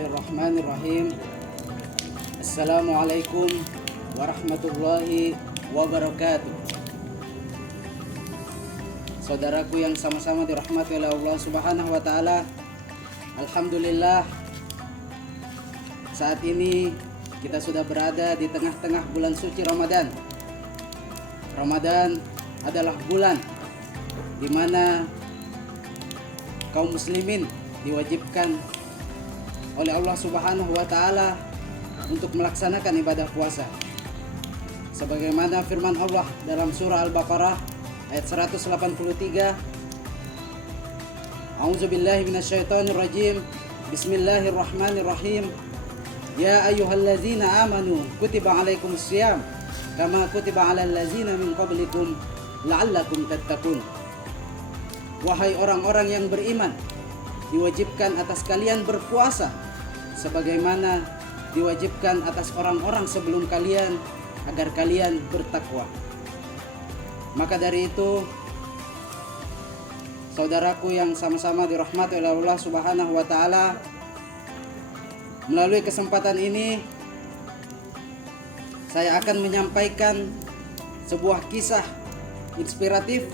Bismillahirrahmanirrahim. Assalamualaikum warahmatullahi wabarakatuh. Saudaraku yang sama-sama dirahmati oleh Allah Subhanahu wa taala. Alhamdulillah, saat ini kita sudah berada di tengah-tengah bulan suci Ramadan. Ramadan adalah bulan di mana kaum muslimin diwajibkan oleh Allah Subhanahu wa taala untuk melaksanakan ibadah puasa. Sebagaimana firman Allah dalam surah Al-Baqarah ayat 183, A'udzubillahi minasyaitonirrajim. Bismillahirrahmanirrahim. Ya ayyuhallazina amanu kutiba alaikumusiyam kama kutiba alal ladzina min qablikum la'allakum tattaqun. Wahai orang-orang yang beriman, diwajibkan atas kalian berpuasa sebagaimana diwajibkan atas orang-orang sebelum kalian agar kalian bertakwa. Maka dari itu, saudaraku yang sama-sama dirahmati oleh Allah Subhanahu wa taala, melalui kesempatan ini saya akan menyampaikan sebuah kisah inspiratif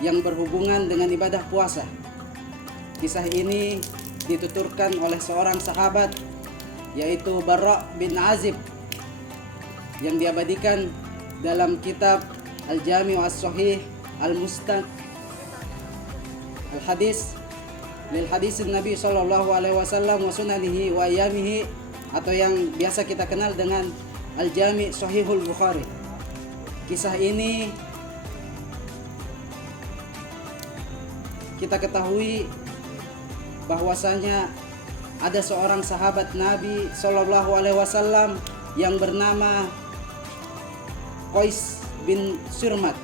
yang berhubungan dengan ibadah puasa. Kisah ini dituturkan oleh seorang sahabat, yaitu Bara' bin Azib, yang diabadikan dalam kitab Al-Jami' As-Sahih Al-Musnad Al-Hadis lil Hadis Nabi sallallahu alaihi wasallam wa sunanihi wa ayyamihi, atau yang biasa kita kenal dengan Al-Jami' Sahihul Bukhari. Kisah ini kita ketahui bahwasanya ada seorang sahabat Nabi Shallallahu Alaihi Wasallam yang bernama Qais bin Surmat.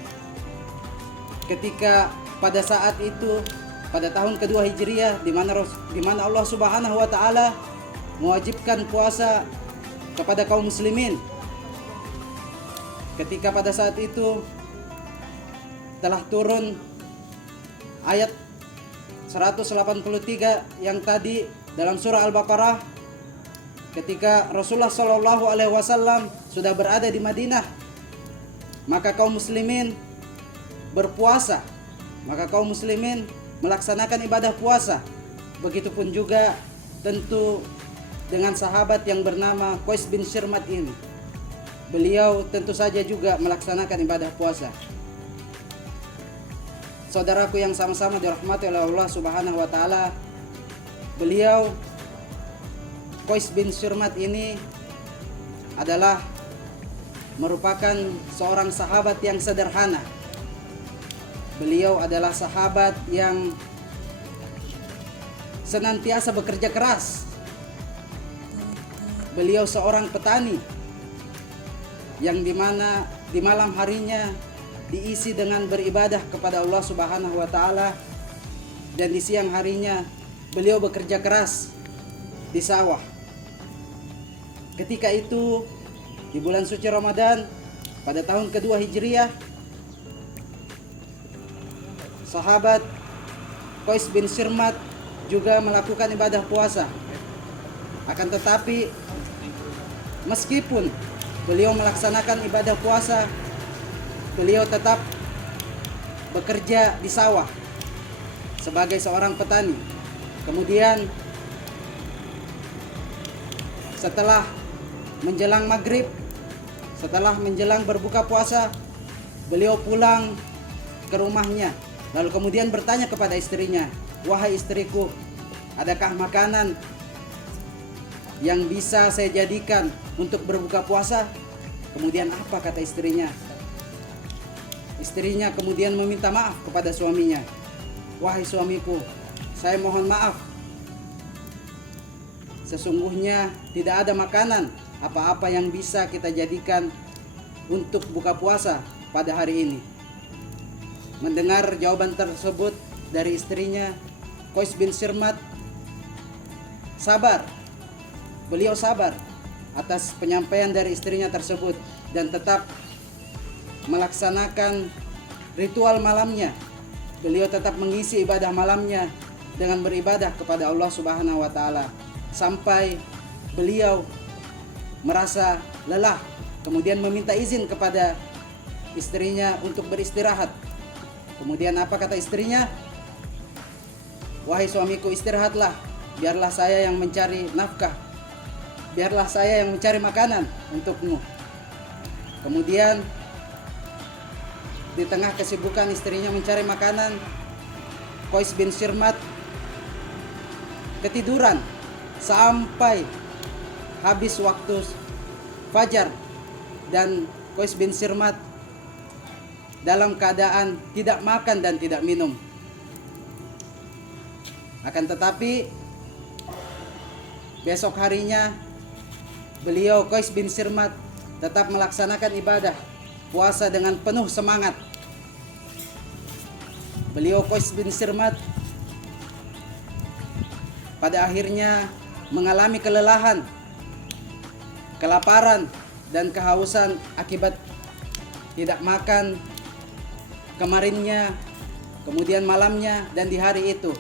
Ketika pada saat itu, pada tahun kedua Hijriah, di mana Allah Subhanahu Wa Taala mewajibkan puasa kepada kaum muslimin. Ketika pada saat itu telah turun ayat 183 yang tadi dalam surah Al-Baqarah, ketika Rasulullah Shallallahu Alaihi Wasallam sudah berada di Madinah, maka kaum muslimin berpuasa, maka kaum muslimin melaksanakan ibadah puasa. Begitupun juga tentu dengan sahabat yang bernama Qais bin Surmat ini, beliau tentu saja juga melaksanakan ibadah puasa. Saudaraku yang sama-sama dirahmati oleh Allah Subhanahu wa taala, beliau Qais bin Surmat ini adalah merupakan seorang sahabat yang sederhana. Beliau adalah sahabat yang senantiasa bekerja keras. Beliau seorang petani yang dimana di malam harinya diisi dengan beribadah kepada Allah Subhanahu wa taala, dan di siang harinya beliau bekerja keras di sawah. Ketika itu di bulan suci Ramadan pada tahun kedua Hijriah, sahabat Qais bin Surmat juga melakukan ibadah puasa. Akan tetapi meskipun beliau melaksanakan ibadah puasa, beliau tetap bekerja di sawah sebagai seorang petani. Kemudian setelah menjelang maghrib, setelah menjelang berbuka puasa, beliau pulang ke rumahnya. Lalu kemudian bertanya kepada istrinya, "Wahai istriku, adakah makanan yang bisa saya jadikan untuk berbuka puasa?" Kemudian apa kata istrinya? Istrinya kemudian meminta maaf kepada suaminya. "Wahai suamiku, saya mohon maaf. Sesungguhnya tidak ada makanan apa-apa yang bisa kita jadikan untuk buka puasa pada hari ini." Mendengar jawaban tersebut dari istrinya, Qais bin Surmat sabar. Beliau sabar atas penyampaian dari istrinya tersebut dan tetap melaksanakan ritual malamnya. Beliau tetap mengisi ibadah malamnya dengan beribadah kepada Allah Subhanahu wa taala. sampai beliau merasa lelah, kemudian meminta izin kepada istrinya untuk beristirahat. Kemudian apa kata istrinya? "Wahai suamiku, istirahatlah, biarlah saya yang mencari nafkah, biarlah saya yang mencari makanan untukmu." Kemudian di tengah kesibukan istrinya mencari makanan, Qais bin Sirmat ketiduran sampai habis waktu fajar, dan Qais bin Sirmat dalam keadaan tidak makan dan tidak minum. Akan tetapi besok harinya beliau Qais bin Sirmat tetap melaksanakan ibadah puasa dengan penuh semangat. Beliau Qais bin Sirmat pada akhirnya mengalami kelelahan, kelaparan, dan kehausan akibat tidak makan kemarinnya, kemudian malamnya, dan di hari itu.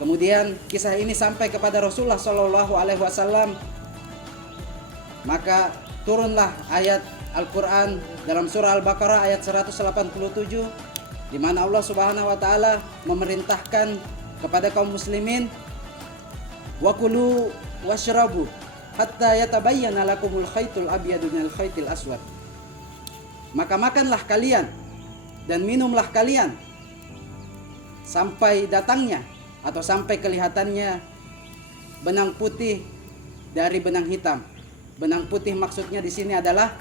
Kemudian kisah ini sampai kepada Rasulullah SAW, maka turunlah ayat Al-Quran dalam surah Al-Baqarah ayat 187, di mana Allah Subhanahu wa taala memerintahkan kepada kaum muslimin, "Wa kulu washrabu hatta yatabayyana lakumul khaytul abyadu minal khaytil aswad." Maka makanlah kalian dan minumlah kalian sampai datangnya atau sampai kelihatannya benang putih dari benang hitam. Benang putih maksudnya di sini adalah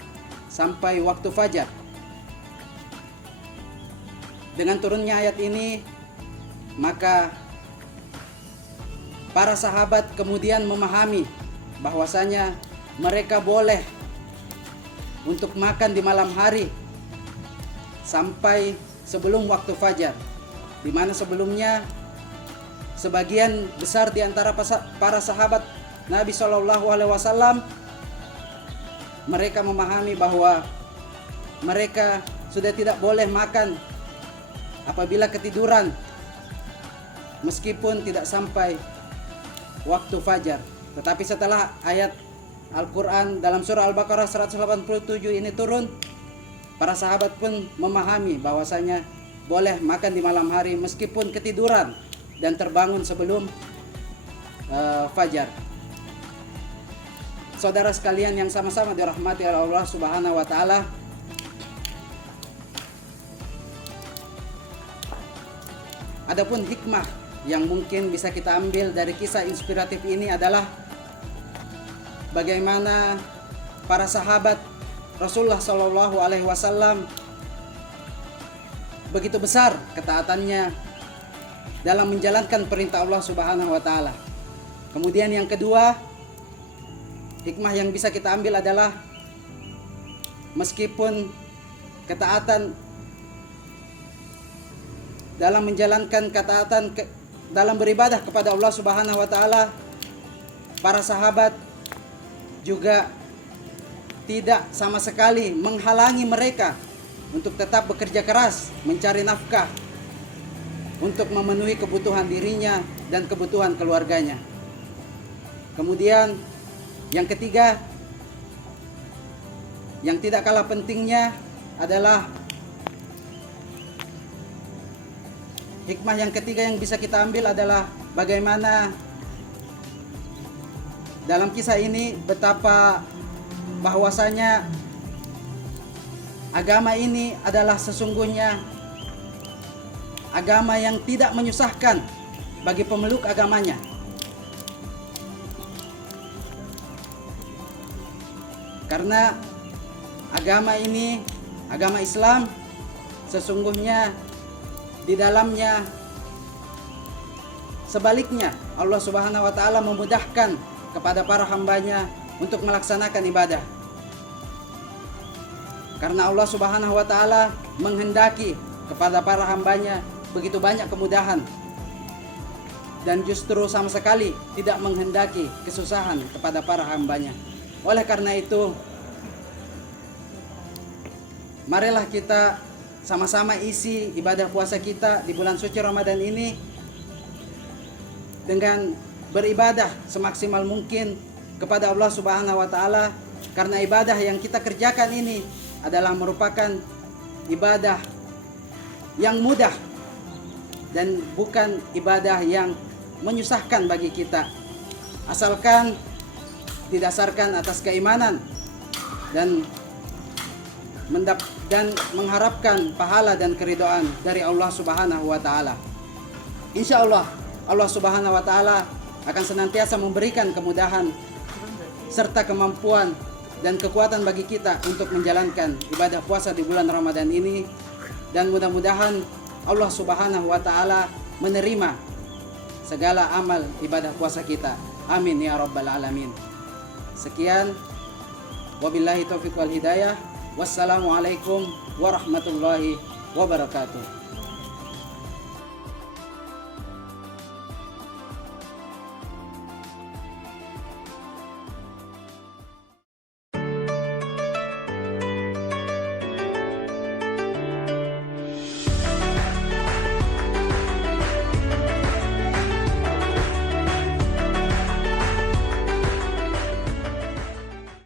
sampai waktu fajar. Dengan turunnya ayat ini, maka para sahabat kemudian memahami bahwasanya mereka boleh untuk makan di malam hari sampai sebelum waktu fajar, di mana sebelumnya sebagian besar di antara para sahabat Nabi SAW mereka memahami bahwa mereka sudah tidak boleh makan apabila ketiduran meskipun tidak sampai waktu fajar. Tetapi setelah ayat Al-Quran dalam surah Al-Baqarah 187 ini turun, para sahabat pun memahami bahwasanya boleh makan di malam hari meskipun ketiduran dan terbangun sebelum fajar. Saudara sekalian yang sama-sama dirahmati oleh Allah Subhanahu wa taala, adapun hikmah yang mungkin bisa kita ambil dari kisah inspiratif ini adalah bagaimana para sahabat Rasulullah SAW begitu besar ketaatannya dalam menjalankan perintah Allah Subhanahu wa taala. Kemudian yang kedua, hikmah yang bisa kita ambil adalah meskipun ketaatan dalam menjalankan ketaatan dalam beribadah kepada Allah Subhanahu wa taala, para sahabat juga tidak sama sekali menghalangi mereka untuk tetap bekerja keras mencari nafkah untuk memenuhi kebutuhan dirinya dan kebutuhan keluarganya. Kemudian yang ketiga, yang tidak kalah pentingnya adalah hikmah yang ketiga yang bisa kita ambil adalah bagaimana dalam kisah ini betapa bahwasanya agama ini adalah sesungguhnya agama yang tidak menyusahkan bagi pemeluk agamanya. Karena agama ini, agama Islam, sesungguhnya di dalamnya sebaliknya Allah Subhanahu wa taala memudahkan kepada para hambanya untuk melaksanakan ibadah. Karena Allah Subhanahu wa taala menghendaki kepada para hambanya begitu banyak kemudahan, dan justru sama sekali tidak menghendaki kesusahan kepada para hambanya. Oleh karena itu, marilah kita sama-sama isi ibadah puasa kita di bulan suci Ramadan ini dengan beribadah semaksimal mungkin kepada Allah Subhanahu wa taala, karena ibadah yang kita kerjakan ini adalah merupakan ibadah yang mudah dan bukan ibadah yang menyusahkan bagi kita, asalkan didasarkan atas keimanan dan mengharapkan pahala dan keridhaan dari Allah Subhanahu wa taala. Insya Allah, Allah Subhanahu wa taala akan senantiasa memberikan kemudahan serta kemampuan dan kekuatan bagi kita untuk menjalankan ibadah puasa di bulan Ramadan ini, dan mudah-mudahan Allah Subhanahu wa taala menerima segala amal ibadah puasa kita. Amin ya rabbal alamin. Sekian, wabillahi taufiq wal hidayah. Wassalamualaikum warahmatullahi wabarakatuh.